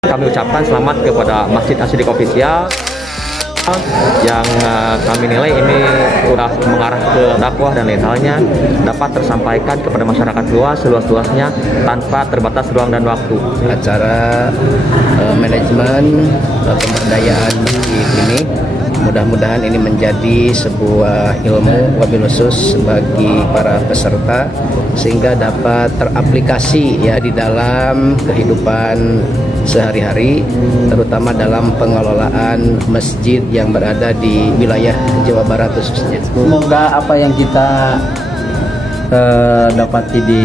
Kami ucapkan selamat kepada Masjid Asy-Siddiq Official yang kami nilai ini sudah mengarah ke dakwah dan lain halnya dapat tersampaikan kepada masyarakat luas seluas-luasnya tanpa terbatas ruang dan waktu. Acara manajemen pemberdayaan ini mudah-mudahan ini menjadi sebuah ilmu wabil khusus bagi para peserta sehingga dapat teraplikasi ya di dalam kehidupan sehari-hari, terutama dalam pengelolaan masjid yang berada di wilayah Jawa Barat khususnya. Semoga apa yang kita dapati di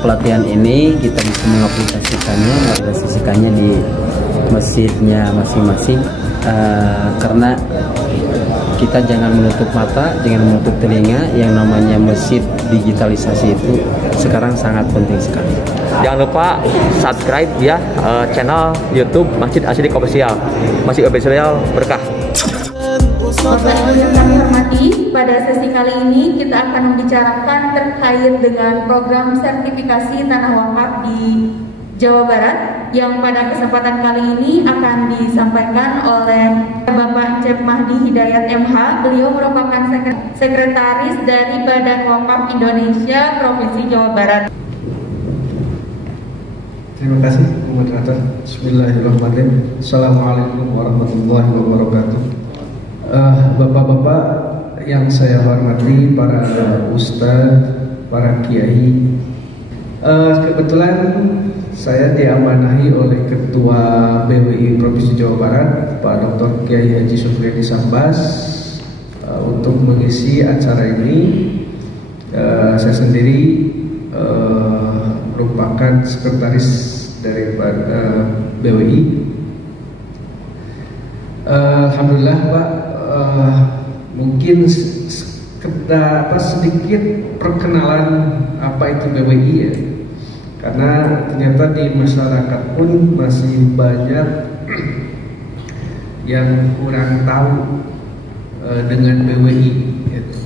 pelatihan ini kita bisa mengaplikasikannya di masjidnya masing-masing, karena kita jangan menutup mata, jangan menutup telinga. Yang namanya masjid digitalisasi itu sekarang sangat penting sekali. Jangan lupa subscribe ya channel YouTube Masjid Asy-Siddiq Official. Masjid Official berkah. Bapak Ibu yang kami hormati, pada sesi kali ini kita akan membicarakan terkait dengan program sertifikasi tanah wakaf di Jawa Barat yang pada kesempatan kali ini akan disampaikan oleh Bapak Cep Mahdi Hidayat MH. Beliau merupakan sekretaris dari Badan Wakaf Indonesia Provinsi Jawa Barat. Terima kasih, moderator. Bismillahirrahmanirrahim. Assalamualaikum warahmatullahi wabarakatuh. Bapak-bapak yang saya hormati, para ustadz, para kiai. Kebetulan saya diamanahi oleh Ketua BWI Provinsi Jawa Barat, Pak Dr. Kiai Haji Sufriadi Sambas, untuk mengisi acara ini. Saya sendiri merupakan sekretaris dari BWI. Alhamdulillah Pak, mungkin sedikit perkenalan apa itu BWI ya, karena ternyata di masyarakat pun masih banyak yang kurang tahu dengan BWI gitu.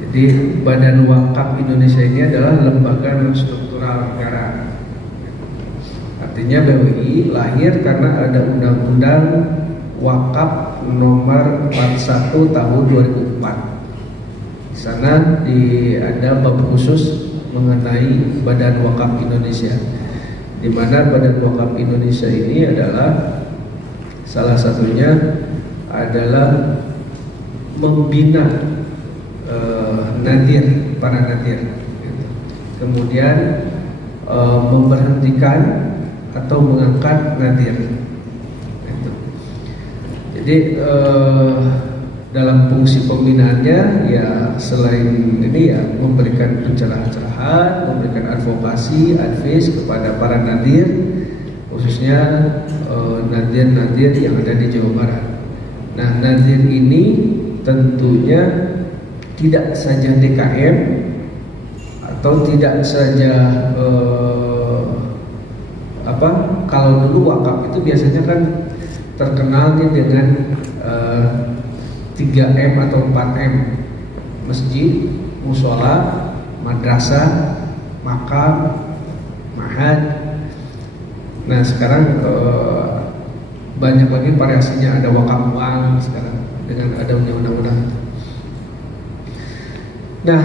Jadi Badan Wakaf Indonesia ini adalah lembaga non struktural negara. Artinya BWI lahir karena ada Undang-Undang Wakaf Nomor 41 Tahun 2004. Di sana ada bab khusus mengenai Badan Wakaf Indonesia, di mana Badan Wakaf Indonesia ini adalah salah satunya adalah membina nadir, para nadir, gitu. Kemudian memberhentikan atau mengangkat nadir, gitu. Jadi dalam fungsi pembinaannya ya selain ini ya memberikan pencerahan-cerahan, memberikan advokasi, advice kepada para nadir, khususnya nadir-nadir yang ada di Jawa Barat. Nah, nadir ini tentunya tidak saja DKM atau tidak saja kalau dulu wakaf itu biasanya kan terkenalnya dengan 3M atau 4M: masjid, musola, madrasah, makam, ma'had. Nah sekarang banyak lagi variasinya, ada wakaf uang sekarang dengan ada undang-undang. Nah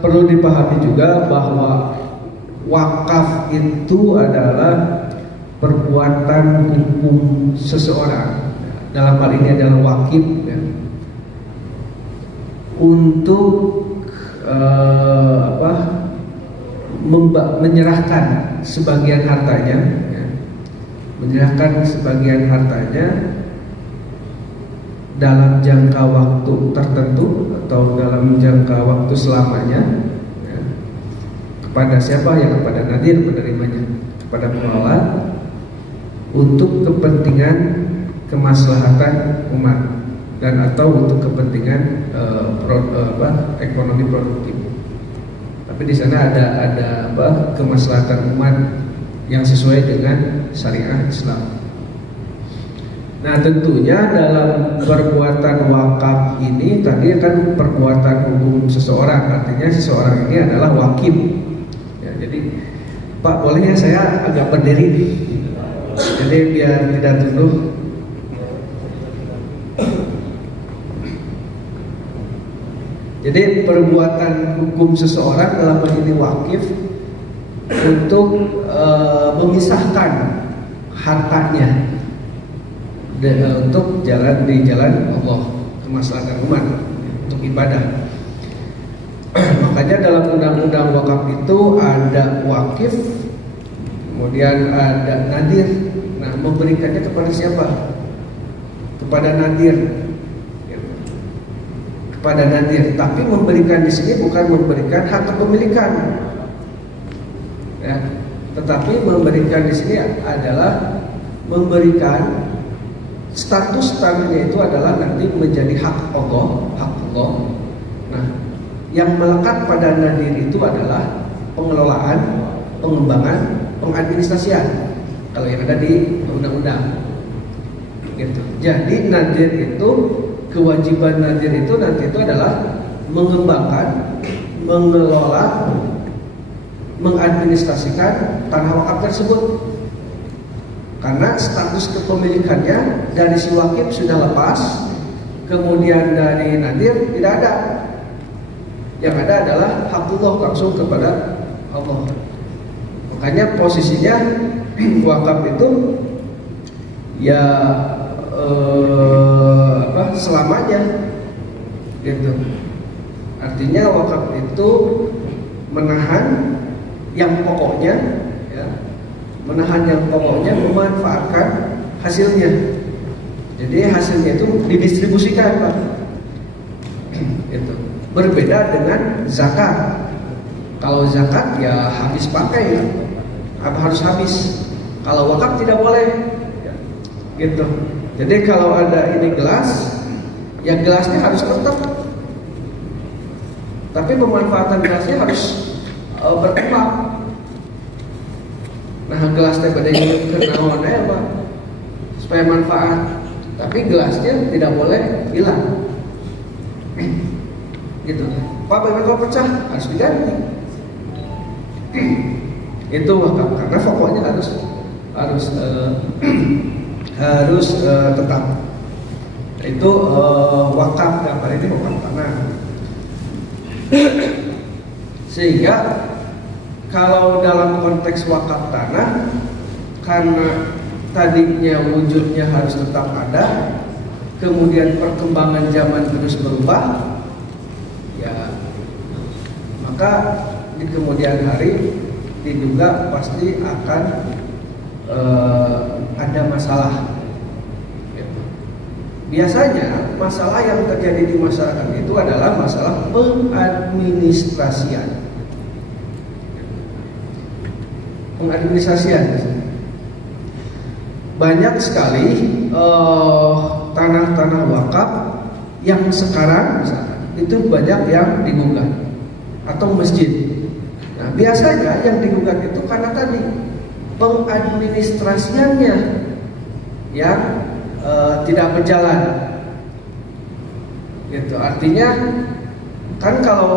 perlu dipahami juga bahwa wakaf itu adalah perbuatan hukum seseorang, dalam hal ini adalah wakif ya, untuk menyerahkan sebagian hartanya ya, dalam jangka waktu tertentu atau dalam jangka waktu selamanya ya, kepada siapa? Ya kepada nadir penerimanya, kepada pengelola, untuk kepentingan kemaslahatan umat dan atau untuk kepentingan ekonomi produktif. Tapi di sana ada kemaslahatan umat yang sesuai dengan syariat Islam. Nah tentunya dalam perbuatan wakaf ini tadi kan perbuatan hukum seseorang, artinya seseorang ini adalah wakif ya, jadi Pak boleh ya saya agak berdiri nih. Jadi biar tidak tuduh. Jadi perbuatan hukum seseorang dalam hal ini wakif untuk memisahkan hartanya untuk jalan di jalan Allah, kemaslahatan umat, untuk ibadah. Makanya dalam undang-undang wakaf itu ada wakif, kemudian ada nadir. Nah, memberikannya kepada siapa? Kepada nadir. Kepada nadir. Tapi memberikan di sini bukan memberikan hak kepemilikan, ya. Tetapi memberikan di sini adalah memberikan status tanahnya itu adalah nanti menjadi hak Allah, hak Allah. Nah, yang melekat pada nadir itu adalah pengelolaan, pengembangan, pengadministrasian. Kalau yang ada di undang-undang, gitu. Jadi nadir itu, kewajiban nadir itu nanti itu adalah mengembangkan, mengelola, mengadministrasikan tanah wakaf tersebut. Karena status kepemilikannya dari si wakif sudah lepas, kemudian dari nadir tidak ada. Yang ada adalah hakullah langsung kepada Allah. Makanya posisinya wakaf itu ya selamanya, gitu. Artinya wakaf itu menahan yang pokoknya, ya, menahan yang pokoknya, memanfaatkan hasilnya. Jadi hasilnya itu didistribusikan, Pak. Itu berbeda dengan zakat. Kalau zakat ya habis pakai, ya. Harus habis. Kalau wakaf tidak boleh, ya. Gitu. Jadi kalau ada ini gelas, ya gelasnya harus tetap, tapi pemanfaatan gelasnya harus berkembang. Nah, gelasnya pada kenaon ya, Pak, supaya manfaat. Tapi gelasnya tidak boleh hilang. Gitu. Pak, kalau pecah harus diganti. Itu wakaf, karena pokoknya harus tetap. Itu wakaf, gambar ini wakaf tanah. Sehingga kalau dalam konteks wakaf tanah, karena tadinya wujudnya harus tetap ada, kemudian perkembangan zaman terus berubah, ya maka di kemudian hari diduga pasti akan ada masalah. Biasanya masalah yang terjadi di masyarakat itu adalah masalah pengadministrasian. Banyak sekali tanah-tanah wakaf yang sekarang misalkan itu banyak yang digugat atau masjid. Nah, biasanya yang digugat itu karena tadi pengadministrasiannya yang tidak berjalan, gitu. Artinya kan kalau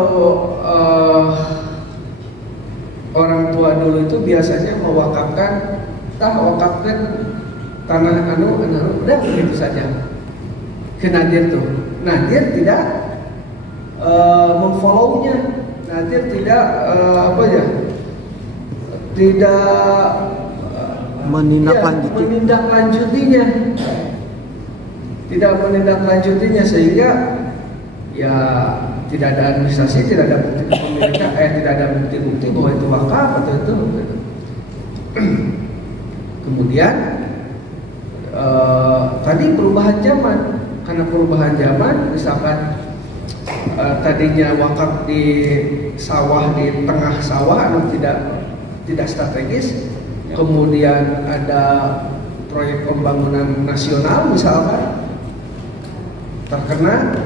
orang tua dulu itu biasanya mewakafkan, wakafkan tanah udah begitu saja ke nadir tuh. Nadir tidak memfollownya, nadir tidak tidak menindaklanjutinya, sehingga ya tidak ada administrasi, tidak ada bukti kepemilikan, tidak ada bukti-bukti bahwa itu wakaf atau itu. Kemudian tadi perubahan zaman, karena perubahan zaman, misalkan tadinya wakaf di sawah, di tengah sawah, atau tidak strategis, kemudian ada proyek pembangunan nasional misalkan terkena,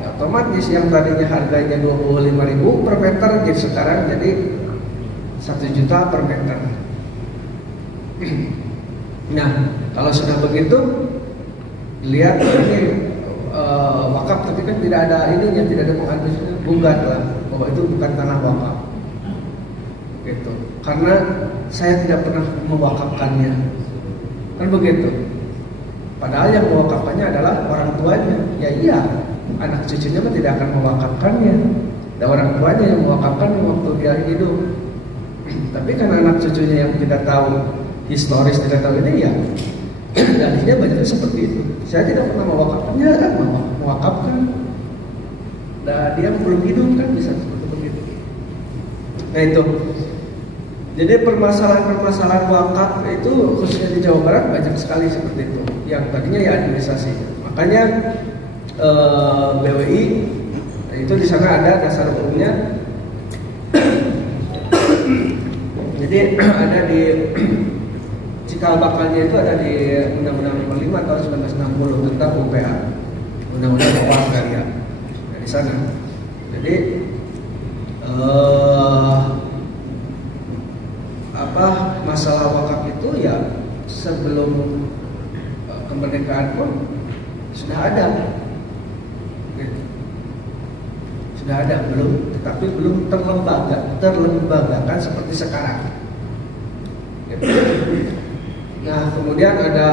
ya otomatis yang tadinya harganya 25.000 per meter jadi sekarang jadi 1 juta per meter. Nah, kalau sudah begitu, lihat ini wakaf, tapi kan tidak ada ininya, tidak ada pengadministrasi, gugat lah bahwa itu bukan tanah wakaf, gitu. karena saya tidak pernah mewakafkannya. Kan begitu. Padahal yang mewakafkannya adalah orang tuanya. Ya iya, anak cucunya mah tidak akan mewakafkannya. Dan orang tuanya yang mewakafkan waktu dia hidup. Tapi karena anak cucunya yang tidak tahu historis, tidak tahu ini, ya dalihnya banyak seperti itu. Saya tidak pernah mewakafkannya, kan mewakafkan. Dan dia belum hidup kan bisa seperti begitu. Nah itu. Jadi permasalahan-permasalahan wakaf itu khususnya di Jawa Barat banyak sekali seperti itu. Yang tadinya ya administrasi. Makanya BWI itu di sana ada dasar hukumnya. Jadi ada di cikal bakalnya itu ada di Undang-Undang 55 tahun 1960 tentang UPA, Undang-Undang Keuangan Karya. Nah, di sana. Jadi masalah wakaf itu ya sebelum kemerdekaan pun sudah ada. Sudah ada, tetapi belum terlembagakan seperti sekarang. Nah, kemudian ada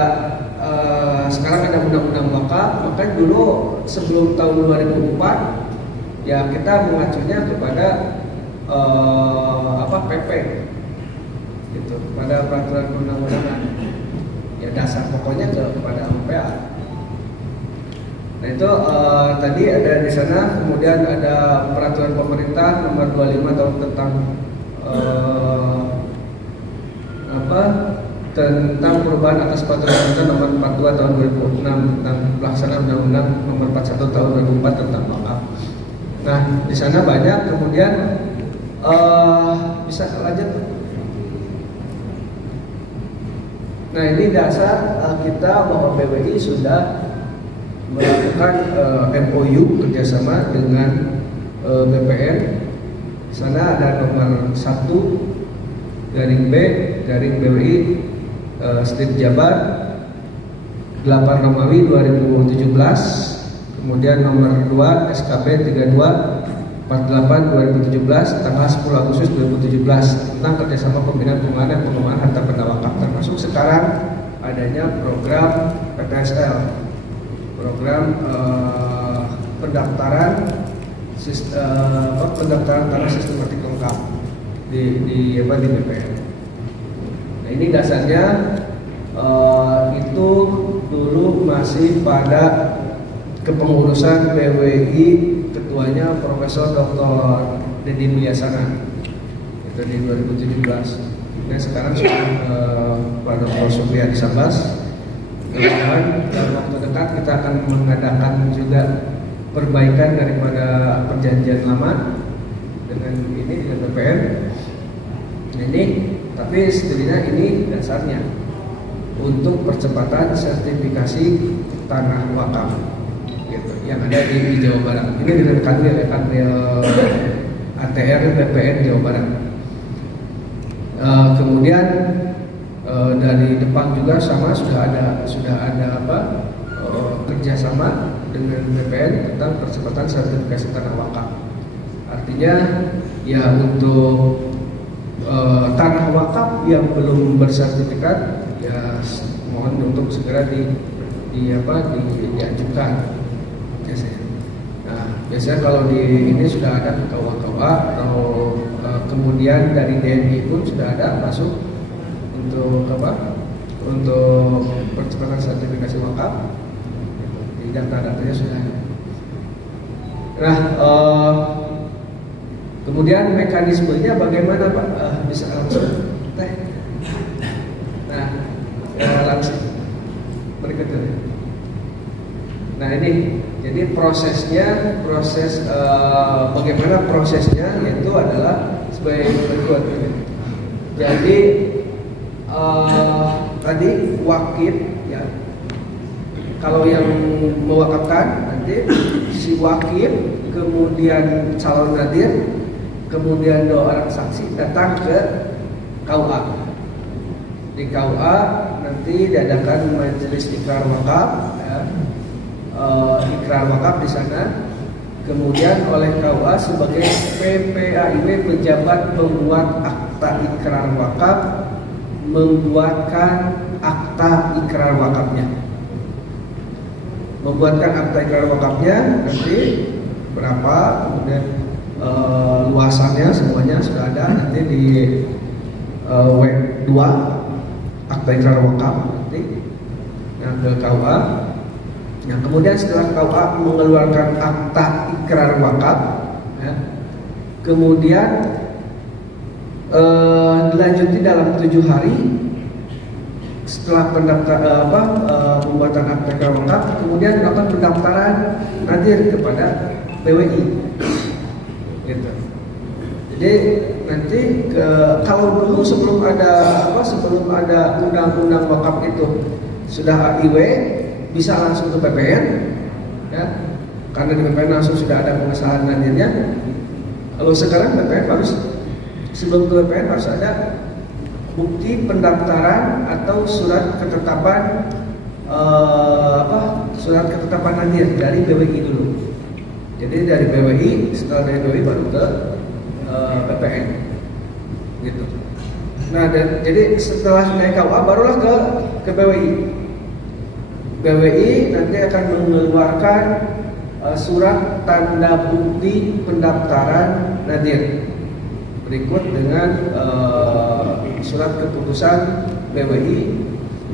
sekarang ada undang-undang wakaf. Makanya dulu sebelum tahun 2004 ya kita mengacunya kepada PP gitu, pada peraturan perundang-undangan. Ya dasar pokoknya kepada UPA. Nah itu tadi ada di sana, kemudian ada peraturan pemerintah nomor 25 tahun tentang perubahan atas peraturan pemerintah nomor 42 tahun 2006 tentang pelaksanaan undang-undang nomor 41 tahun 2004 tentang wakaf. Nah di sana banyak, kemudian bisa lanjut. Nah ini dasar kita bahwa BWI sudah melakukan MOU kerjasama dengan BPN. Di sana ada nomor 1/B/BWI Stit Jabar 8 Romawi 2017, kemudian nomor 2 SKB 32 48 2017 tanggal 10 Agustus 2017 tentang kerjasama pembinaan pengelolaan dan pengembangan harta benda wakaf, termasuk sekarang adanya program PTSL, program pendaftaran tanah sistematik lengkap di BPN. Nah, ini dasarnya itu dulu masih pada kepengurusan BWI, ketuanya Profesor Dr. Deddy Mulyasana itu di 2017. Nah sekarang sudah Pak Dr. Supriyadi Sambas. Dalam waktu dekat kita akan mengadakan juga perbaikan daripada perjanjian lama dengan BPN. Ini tapi setidaknya ini dasarnya untuk percepatan sertifikasi tanah wakaf gitu, yang ada di Jawa Barat. Ini dilengkapi oleh Kanwil ATR BPN Jawa Barat. Kemudian dari Depan juga sama sudah ada kerjasama dengan BPN tentang percepatan sertifikasi tanah wakaf. Artinya ya untuk tanah wakaf yang belum bersertifikat ya mohon untuk segera diajukan biasanya. Nah biasanya kalau di ini sudah ada KUA atau kemudian dari DNI pun sudah ada masuk untuk percepatan sertifikasi wakaf. Di data-datanya sudah ada. Nah kemudian mekanismenya bagaimana Pak? Bisa langsung langsung berikutnya. Nah ini jadi proses bagaimana prosesnya yaitu adalah sebagai berikut. Jadi tadi wakif ya, kalau yang mewakafkan nanti si wakif, kemudian calon nadir, kemudian dua orang saksi datang ke KUA. Di KUA nanti diadakan majelis ikrar wakaf, ya. Ikrar wakaf di sana. Kemudian oleh KUA sebagai PPAIW pejabat pembuat akta akta ikrar wakaf, membuatkan akta ikrar wakafnya. Membuatkan akta ikrar wakafnya nanti berapa, kemudian luasannya semuanya sudah ada nanti di web 2 akta ikrar wakaf nanti yang ke KUA. Yang kemudian setelah KUA mengeluarkan akta ikrar wakaf, ya, kemudian dilanjuti dalam 7 hari setelah pembuatan akta ikrar wakaf, kemudian dilakukan pendaftaran nadir kepada BWI. Gitu. Jadi nanti kalau dulu sebelum ada undang-undang wakaf itu sudah AIW, bisa langsung ke PPN, ya, karena di PPN langsung sudah ada pengesahan nadirnya. Kalau sekarang PPN harus, sebelum ke PPN harus ada bukti pendaftaran atau surat ketetapan surat ketetapan nadir dari BWI dulu. Jadi dari BWI, setelah dari BWI baru ke PPN, gitu. Nah, jadi setelah naik KUA barulah ke BWI. BWI nanti akan mengeluarkan surat tanda bukti pendaftaran nadir berikut dengan surat keputusan BWI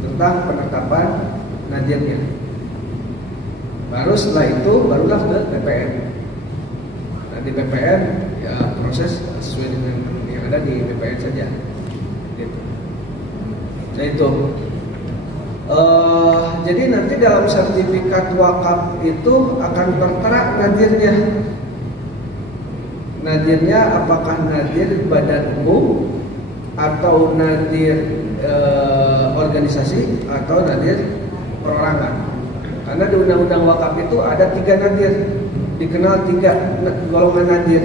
tentang penetapan nadirnya. Baru setelah itu barulah ke PPN. Nah, di PPN ya proses sesuai dengan yang ada di PPN saja. Gitu. Nah itu. Jadi nanti dalam sertifikat wakaf itu akan tertera nadirnya. Nadirnya apakah nadir badan umum atau nadir organisasi atau nadir perorangan. Karena di undang-undang wakaf itu ada 3 nadir, dikenal 3 golongan nadir.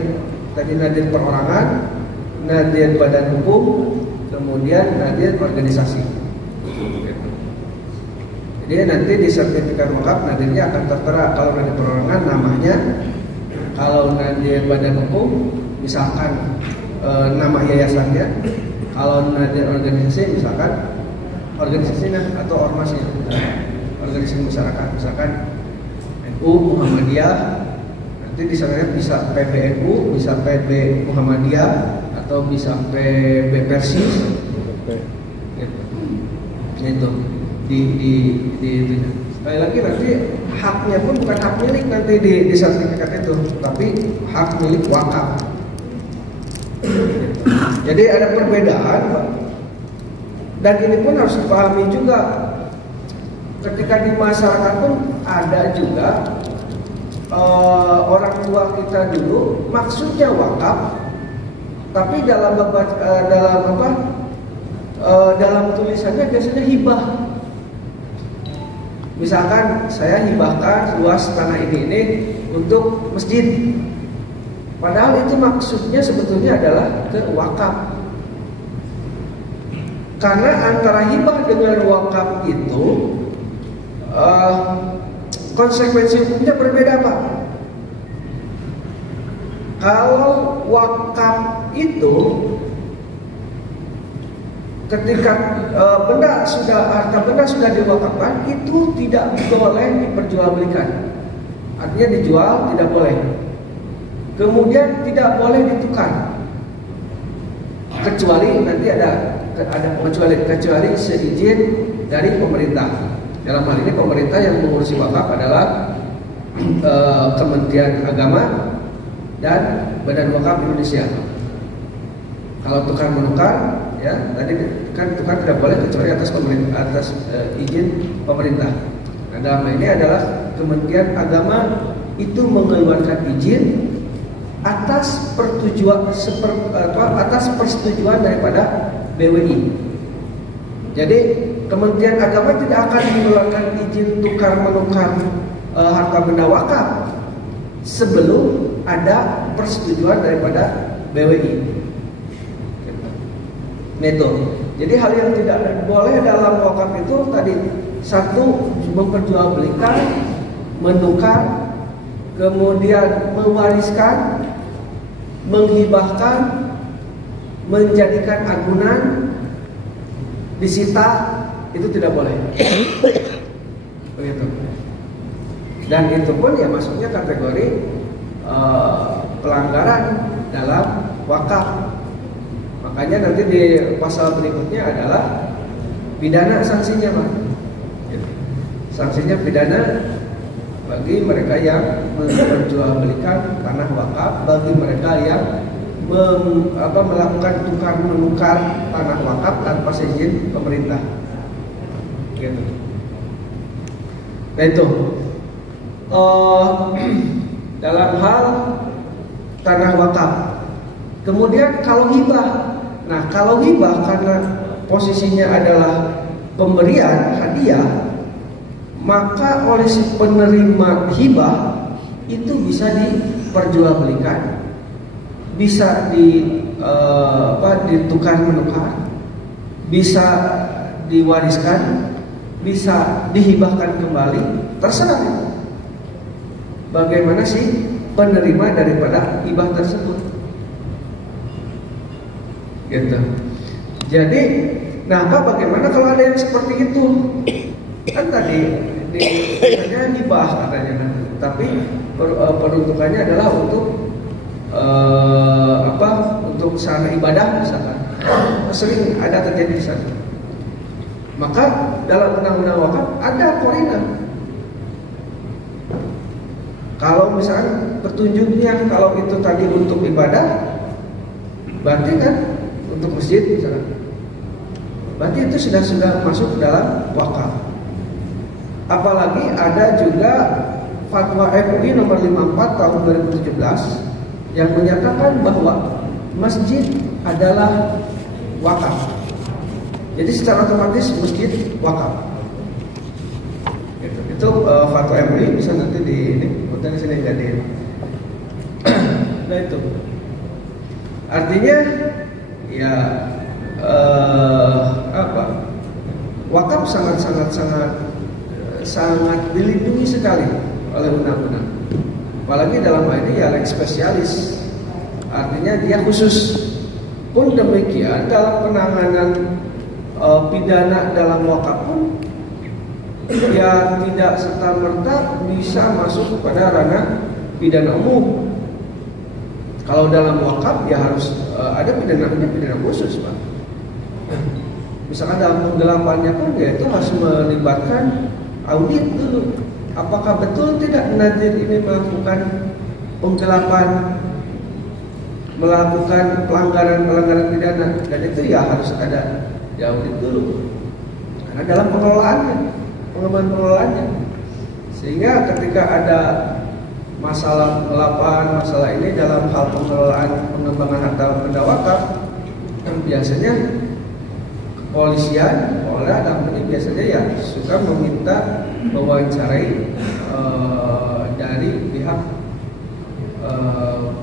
Tadi nadir perorangan, nadir badan hukum, kemudian nadir organisasi. Jadi nanti di sertifikat wakaf nadirnya akan tertera. Kalau nadir perorangan namanya, kalau nadir badan hukum misalkan nama yayasannya, kalau nadir organisasi misalkan organisasinya atau ormasnya, organisasi masyarakat, misalkan NU Muhammadiyah, nanti di sana bisa PBNU, bisa PB Muhammadiyah, atau bisa PB Persis. Itu di sekali lagi nanti haknya pun bukan hak milik nanti di sertifikat itu, tapi hak milik wakaf. Jadi ada perbedaan, dan ini pun harus dipahami juga. Ketika di masyarakat pun ada juga orang tua kita dulu maksudnya wakaf, tapi dalam tulisannya biasanya hibah. Misalkan saya hibahkan luas tanah ini untuk masjid, padahal itu maksudnya sebetulnya adalah ke wakaf. Karena antara hibah dengan wakaf itu konsekuensi hukumnya berbeda, Pak. Kalau wakaf itu ketika harta benda sudah diwakafkan, itu tidak boleh diperjualbelikan. Artinya dijual tidak boleh. Kemudian tidak boleh ditukar. Kecuali nanti ada kecuali seizin dari pemerintah. Dalam hal ini pemerintah yang mengurusi wakaf adalah Kementerian Agama dan Badan Wakaf Indonesia. Kalau tukar menukar, ya tadi kan tukar tidak boleh kecuali atas izin pemerintah. Nah, dalam hal ini adalah Kementerian Agama itu mengeluarkan izin atas persetujuan daripada BWI. Jadi Kementerian Agama tidak akan mengeluarkan izin tukar menukar harta benda wakaf sebelum ada persetujuan daripada BWI. Itu. Jadi hal yang tidak boleh dalam wakaf itu tadi, satu, memperjualbelikan, menukar, kemudian mewariskan, menghibahkan, menjadikan agunan, disita, itu tidak boleh. Begitu. Dan itu pun ya masuknya kategori pelanggaran dalam wakaf. Makanya nanti di pasal berikutnya adalah pidana sanksinya, Pak. Sanksinya pidana bagi mereka yang menjualbelikan tanah wakaf, bagi mereka yang melakukan tukar menukar tanah wakaf tanpa izin pemerintah. Gitu. Nah itu dalam hal tanah wakaf. Kemudian kalau hibah, nah kalau hibah karena posisinya adalah pemberian hadiah, maka oleh si penerima hibah itu bisa diperjualbelikan, bisa ditukar menukar, bisa diwariskan, bisa dihibahkan kembali, terserah bagaimana si penerima daripada hibah tersebut. Gitu. Jadi, nah bagaimana kalau ada yang seperti itu? Kan tadi misalnya hibah katanya, tapi peruntukannya adalah untuk untuk sarana ibadah misalkan. Sering ada terjadi di sana. Maka dalam undang-undang wakaf ada korina. Kalau misalkan petunjuknya kalau itu tadi untuk ibadah, berarti kan untuk masjid misalkan, berarti itu sudah masuk dalam wakaf. Apalagi ada juga fatwa MUI nomor 54 tahun 2017 yang menyatakan bahwa masjid adalah wakaf. Jadi secara otomatis masjid wakaf. Itu fatwa MUI, bisa nanti di sini jadi. Nah itu artinya ya wakaf sangat dilindungi sekali oleh undang-undang. Apalagi dalam hal ini ya lex spesialis, artinya dia khusus. Pun demikian dalam penanganan pidana dalam wakaf pun ya tidak serta-merta bisa masuk kepada ranah pidana umum. Kalau dalam wakaf ya harus ada pidana khusus, Pak. Misalkan dalam penggelapannya pun ya itu harus melibatkan audit dulu. Apakah betul tidak nadir ini melakukan penggelapan, melakukan pelanggaran pidana, dan itu ya harus ada diaudit dulu. Karena dalam pengelolaannya, sehingga ketika ada masalah penggelapan, masalah ini dalam hal pengelolaan pengembangan harta benda wakaf, biasanya kepolisian, Polda dalam ini biasanya ya suka meminta mewawancarai dari pihak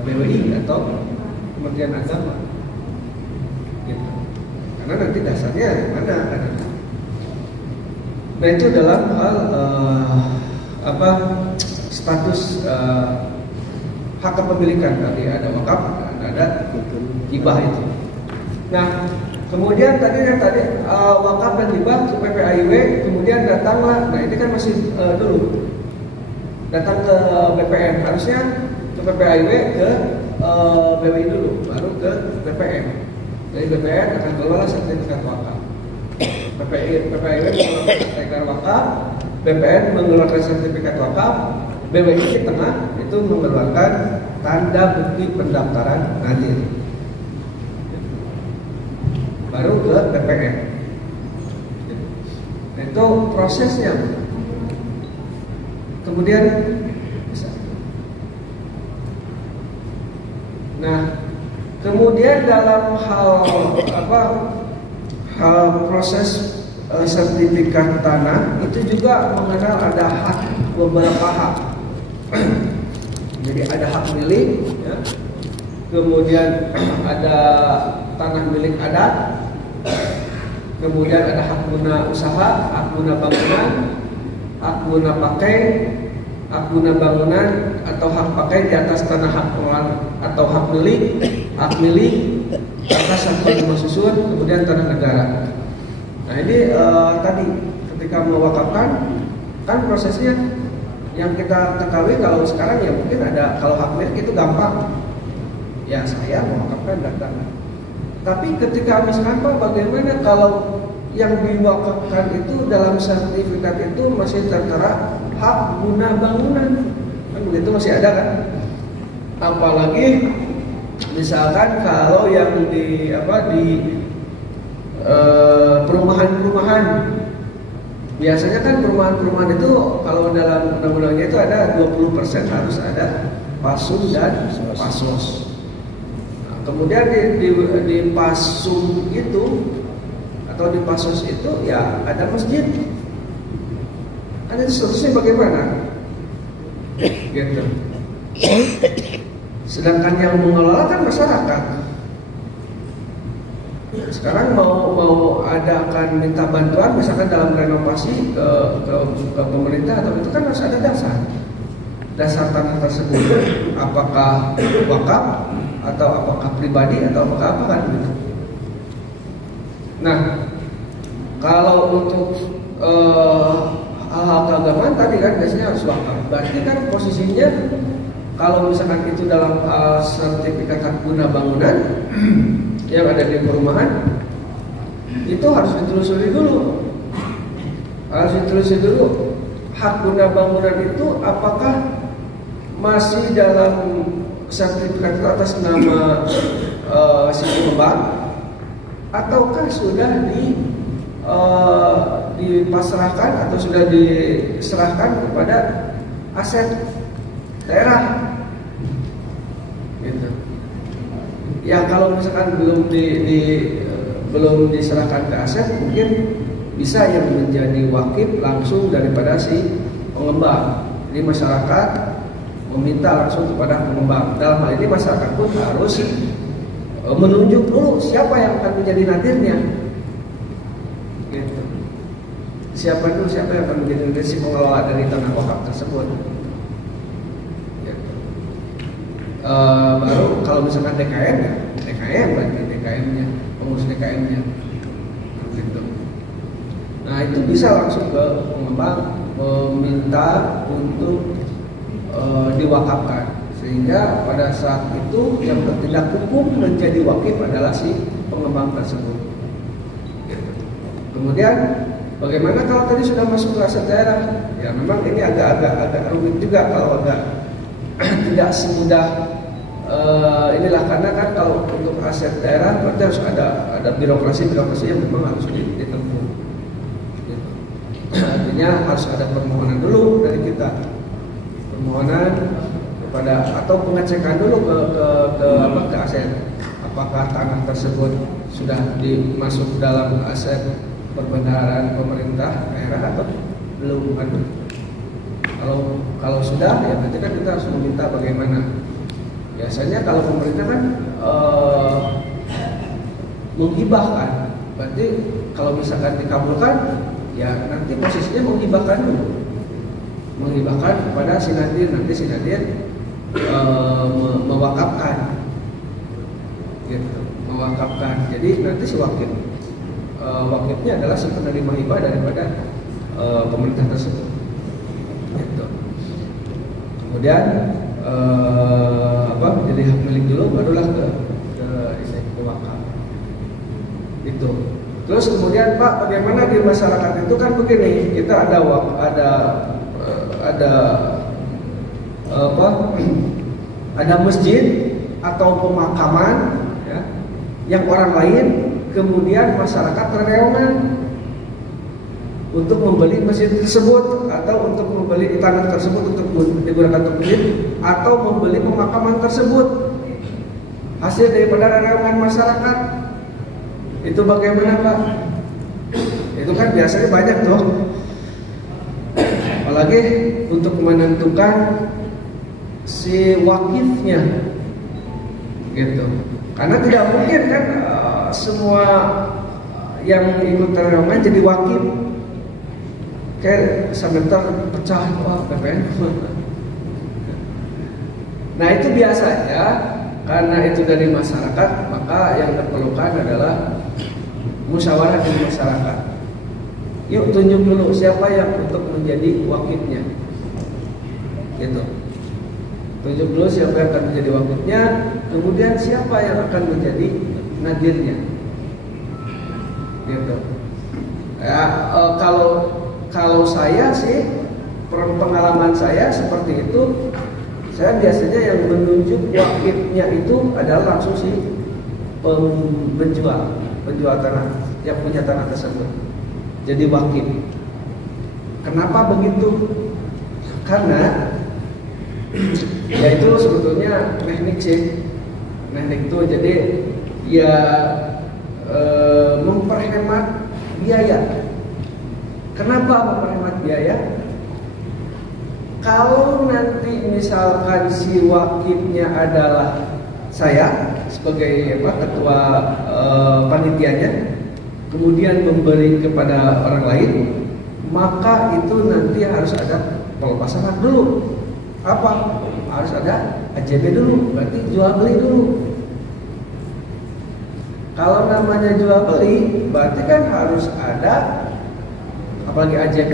BWI atau Kementerian Agama, gitu. Karena nanti dasarnya mana ada. Nah itu dalam hal status hak kepemilikan, tadi ada wakaf dan ada hibah itu. Nah kemudian tadi wakaf dan hibah ke PPAIW, kemudian datanglah, nah ini kan masih dulu datang ke BPN, harusnya ke PPAIW ke BWI dulu, baru ke BPN. Dari BPN akan keluar sertifikat wakaf. PPAIW mengeluarkan sertifikat wakaf, BPN mengeluarkan sertifikat wakaf, BWI di tengah itu mengeluarkan tanda bukti pendaftaran nadir, baru ke BPN. Itu prosesnya. Kemudian kemudian dalam hal proses sertifikat tanah itu juga mengenal ada hak, beberapa hak. Jadi ada hak milik, ya. Kemudian ada tanah milik adat, kemudian ada hak guna usaha, hak guna bangunan, hak guna pakai, hak guna bangunan atau hak pakai di atas tanah hak pengelolaan atau hak milik atas hak rumah susun, kemudian tanah negara. Nah ini tadi ketika mewakafkan kan prosesnya yang kita ketahui kalau sekarang ya mungkin ada, kalau hak milik itu gampang ya, saya mewakafkan data. Tapi ketika misalkan Pak, bagaimana kalau yang diwakafkan itu dalam sertifikat itu masih tertera hak guna bangunan, kan begitu masih ada kan? Apalagi misalkan kalau yang di perumahan-perumahan, biasanya kan perumahan-perumahan itu kalau dalam undang-undangnya itu ada 20% harus ada pasum dan pasos. Kemudian di pasum itu atau di pasos itu ya ada masjid. Kan itu seterusnya bagaimana? Gitu. Sedangkan yang mengelola kan masyarakat. Sekarang mau akan minta bantuan misalkan dalam renovasi ke pemerintah atau itu kan harus ada dasar tanah tersebut, apakah wakaf atau apakah pribadi atau apakah apa kan gitu. Nah, kalau untuk hal-hal keagamaan tadi kan biasanya harus wakaf. Berarti kan posisinya kalau misalkan itu dalam sertifikat hak guna bangunan yang ada di perumahan itu harus ditelusuri dulu. Hak guna bangunan itu apakah masih dalam sertifikat itu atas nama si pengembang ataukah sudah dipasrahkan atau sudah diserahkan kepada aset daerah gitu. Ya kalau misalkan belum diserahkan ke aset, mungkin bisa yang menjadi wakif langsung daripada si pengembang. Jadi masyarakat meminta langsung kepada pengembang. Dalam hal ini masyarakat pun harus menunjuk dulu siapa yang akan menjadi nadirnya. Gitu. Siapa yang akan menjadi nadir si pengelola dari tanah wakaf tersebut. Gitu. Baru kalau misalkan DKM berarti DKM-nya, pengurus DKM-nya. Gitu. Nah itu bisa langsung ke pengembang meminta untuk diwakafkan, sehingga pada saat itu yang bertindak hukum menjadi wakif adalah si pengembang tersebut. Gitu. Kemudian bagaimana kalau tadi sudah masuk ke aset daerah? Ya memang ini agak rumit juga kalau agak tidak semudah inilah, karena kan kalau untuk aset daerah berarti harus ada birokrasi yang memang harus ditempuh. Gitu. Artinya harus ada permohonan dulu dari kita. Permohonan kepada atau pengecekan dulu ke aset, apakah tanah tersebut sudah dimasuk dalam aset perbendaharaan pemerintah daerah atau belum kan? Kalau sudah ya berarti kan kita harus meminta bagaimana. Biasanya kalau pemerintah kan menghibahkan, berarti kalau misalkan dikabulkan ya nanti posisinya menghibahkan dulu. Menghibahkan kepada si nadir, nanti si nadir mewakafkan, gitu, mewakafkan. Jadi nanti si wakifnya adalah si penerima hibah daripada pemerintah tersebut. Gitu. Kemudian menjadi hak milik dulu, barulah ke wakaf. Itu. Terus kemudian Pak, bagaimana di masyarakat itu kan begini, kita ada masjid atau pemakaman ya, yang orang lain, kemudian masyarakat terreongan untuk membeli masjid tersebut atau untuk membeli tanah tersebut untuk digunakan untuk masjid atau membeli pemakaman tersebut hasil daripada reongan masyarakat. Itu bagaimana Pak? Itu kan biasanya banyak tuh. Apalagi untuk menentukan si wakifnya, gitu. Karena tidak mungkin kan semua yang ikut terreongan jadi wakif. Kayak sebentar pecah, wah PPN Nah itu biasanya karena itu dari masyarakat, maka yang diperlukan adalah musyawarah di masyarakat. Yuk tunjuk dulu siapa yang untuk menjadi wakilnya, gitu. Tunjuk dulu siapa yang akan menjadi wakilnya, kemudian siapa yang akan menjadi nadirnya, gitu. Ya, kalau saya sih, pengalaman saya seperti itu, saya biasanya yang menunjuk wakilnya itu adalah langsung si penjual tanah yang punya tanah tersebut. Jadi wakil. Kenapa begitu? Karena ya itu sebetulnya teknik sih. Teknik itu jadi ya memperhemat biaya. Kenapa memperhemat biaya? Kalau nanti misalkan si wakilnya adalah saya sebagai ketua panitianya, kemudian memberi kepada orang lain, maka itu nanti harus ada pelepasan hak dulu. Apa? Harus ada AJB dulu, berarti jual beli dulu. Kalau namanya jual beli, berarti kan harus ada, apalagi AJB,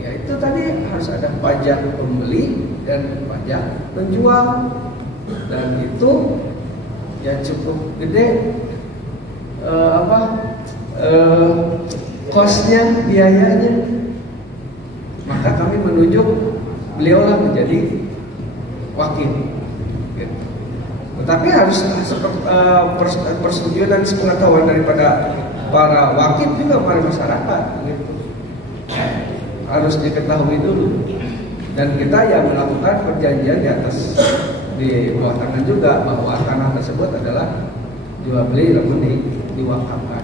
ya itu tadi harus ada pajak pembeli dan pajak penjual, dan itu ya cukup gede. Kosnya, biayanya. Maka kami menunjuk beliaulah menjadi wakil, gitu. Tetapi harus persetujuan dan sepengetahuan daripada para wakil juga para masyarakat, gitu. Harus diketahui dulu. Dan kita yang melakukan perjanjian di atas di bawah tangan juga bahwa tanah tersebut adalah jual beli namun diwakafkan.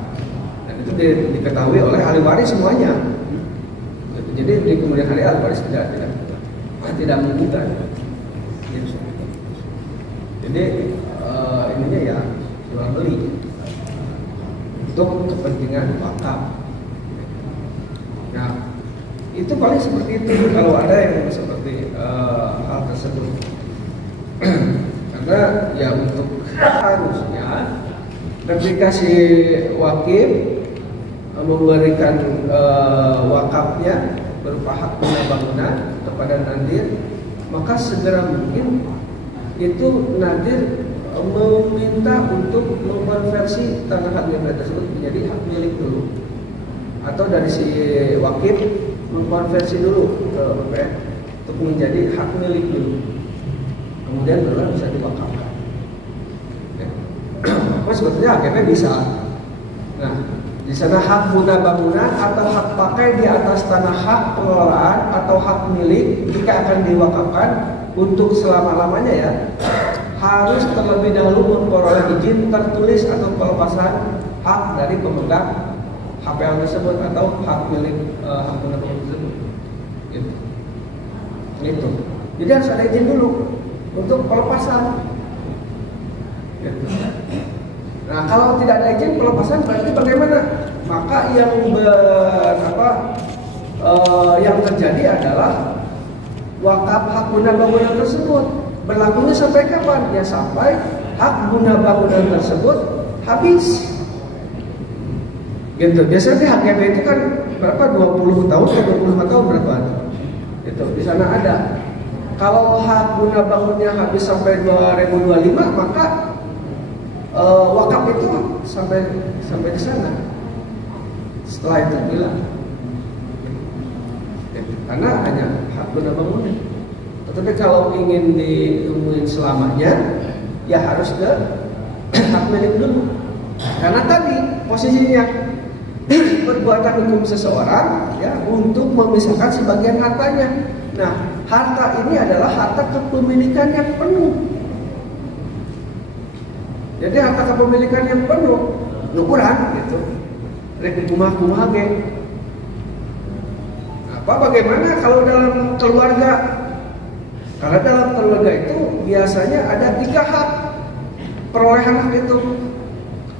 Itu diketahui oleh ahli waris semuanya. Jadi di kemudian hari ahli waris tidak menggugat. Jadi ininya ya jual beli untuk kepentingan wakaf. Nah itu paling seperti itu kalau ada yang seperti hal tersebut. Karena ya untuk harusnya ketika si wakil memberikan wakafnya berupa hak guna bangunan kepada nadir, maka segera mungkin itu nadir meminta untuk mengonversi tanah hak milik tersebut menjadi hak milik dulu, atau dari si wakil mengkonversi dulu untuk menjadi hak milik dulu, kemudian baru bisa diwakafkan. Apa sebetulnya akhirnya bisa. Nah, di sana hak guna bangunan atau hak pakai di atas tanah hak pengelolaan atau hak milik jika akan diwakafkan untuk selama-lamanya ya, harus terlebih dahulu memperoleh izin tertulis atau pelepasan hak dari pemegang HPL tersebut atau hak milik hak guna bangunan tersebut. Gitu. Jadi harus ada izin dulu untuk pelepasan. Gitu. Nah, kalau tidak ada izin pelepasan berarti bagaimana? Maka yang terjadi adalah wakaf hak guna bangunan tersebut berlakunya sampai kapan? Ya sampai hak guna bangunan tersebut habis. Gitu. Biasanya di HGB itu kan berapa? 20 tahun atau 25 tahun berapa? Itu di sana ada. Kalau hak guna bangunnya habis sampai 2025, maka wakaf itu sampai di sana. Setelah itu hilang. Karena hanya hak guna bangunan. Tetapi kalau ingin ditungguin selamanya, ya harus ke hak milik dulu. Karena tadi posisinya perbuatan hukum seseorang ya untuk memisahkan sebagian hartanya. Nah, harta ini adalah harta kepemilikan yang penuh. Jadi harta kepemilikan yang penuh, ukuran gitu. Rek kumah-kumah ge. Bagaimana kalau dalam keluarga? Karena dalam keluarga itu biasanya ada 3 hak perolehan hak itu.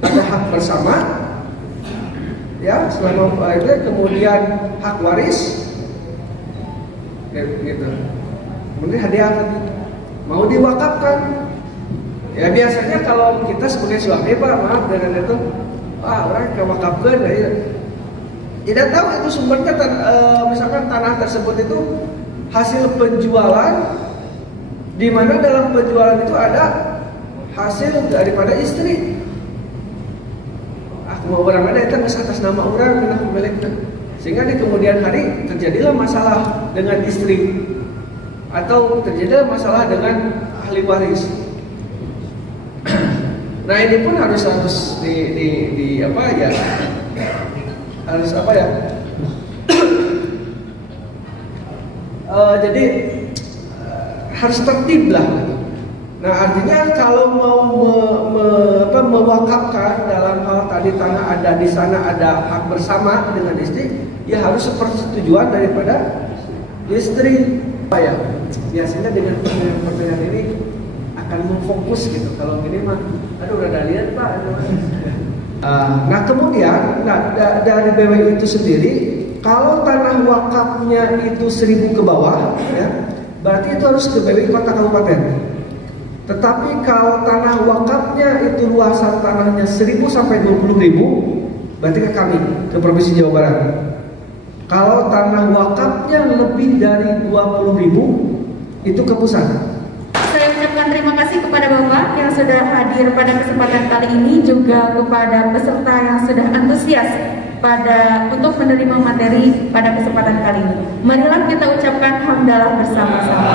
Ada hak bersama, ya selama itu, kemudian hak waris, gitu. Kemudian hadiah lagi. mau diwakafkan. Ya biasanya kalau kita sebagai suami, Pak, maaf dengan itu, orang kewakafkan, ya. Tidak tahu itu sumbernya, misalkan tanah tersebut itu hasil penjualan, di mana dalam penjualan itu ada hasil daripada istri. Mau orang ada itu atas nama orang dengan pemiliknya, sehingga di kemudian hari terjadilah masalah dengan istri atau terjadilah masalah dengan ahli waris. Nah ini pun harus di apa ya, harus apa ya, jadi harus tertib lah. Nah artinya kalau mau mewakafkan dalam hal tadi tanah ada di sana ada hak bersama dengan istri, ya harus persetujuan daripada istri. Apa ya? Biasanya dengan pertanyaan ini akan memfokus gitu. Kalau gini mah, aduh udah lihat Pak. Nah kemudian, dari BWI itu sendiri, kalau tanah wakafnya itu 1.000 ke bawah, ya, berarti itu harus ke BWI kota kabupaten. Tetapi kalau tanah wakafnya itu luasan tanahnya 1.000 sampai 20.000, berarti ke kami, ke Provinsi Jawa Barat. Kalau tanah wakafnya lebih dari 20.000, itu ke pusat. Saya ucapkan terima kasih kepada Bapak yang sudah hadir pada kesempatan kali ini, juga kepada peserta yang sudah antusias untuk menerima materi pada kesempatan kali ini. Marilah kita ucapkan hamdalah bersama-sama.